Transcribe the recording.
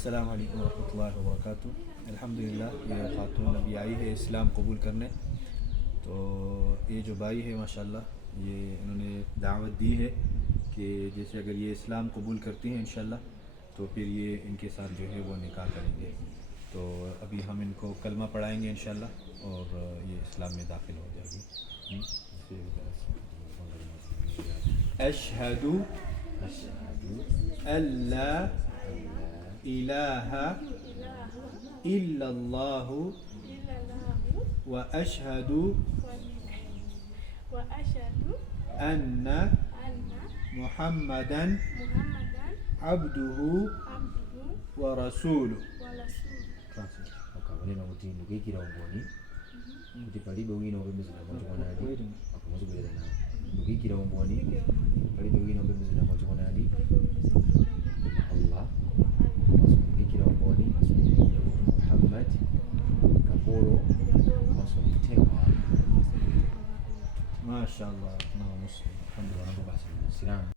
अस्सलाम वालेकुम रहमतुल्लाहि व बरकातुहू। अल्हम्दुलिल्लाह ये खातून अभी आई है इस्लाम कबूल करने। तो ये जो भाई है माशाल्लाह, ये इन्होंने दावत दी है कि जैसे अगर ये इस्लाम कबूल करती हैं इंशाल्लाह तो फिर ये इनके साथ जो है वो निकाह करेंगे। तो अभी हम इनको कलमा पढ़ाएंगे इंशाल्लाह और ये इस्लाम में दाखिल हो जाएगी। अशहदु अल्ला इलाहा इल्लल्लाहु व अशहदु अन्ना मुहम्मदन अब्दुहु व रसूलुहु। akamaneno kuti ndikuyikira umboni kuti palibe wina wopembedzera mwachoonadi akamuzibwerera nawo ndikuyikira umboni palibe wina wopembedzera mwachoonadi Allah ndikuyikira umboni Muhammad kapolo maso mtenga Mashallah, na Muslim. alhamdulillah basi Islam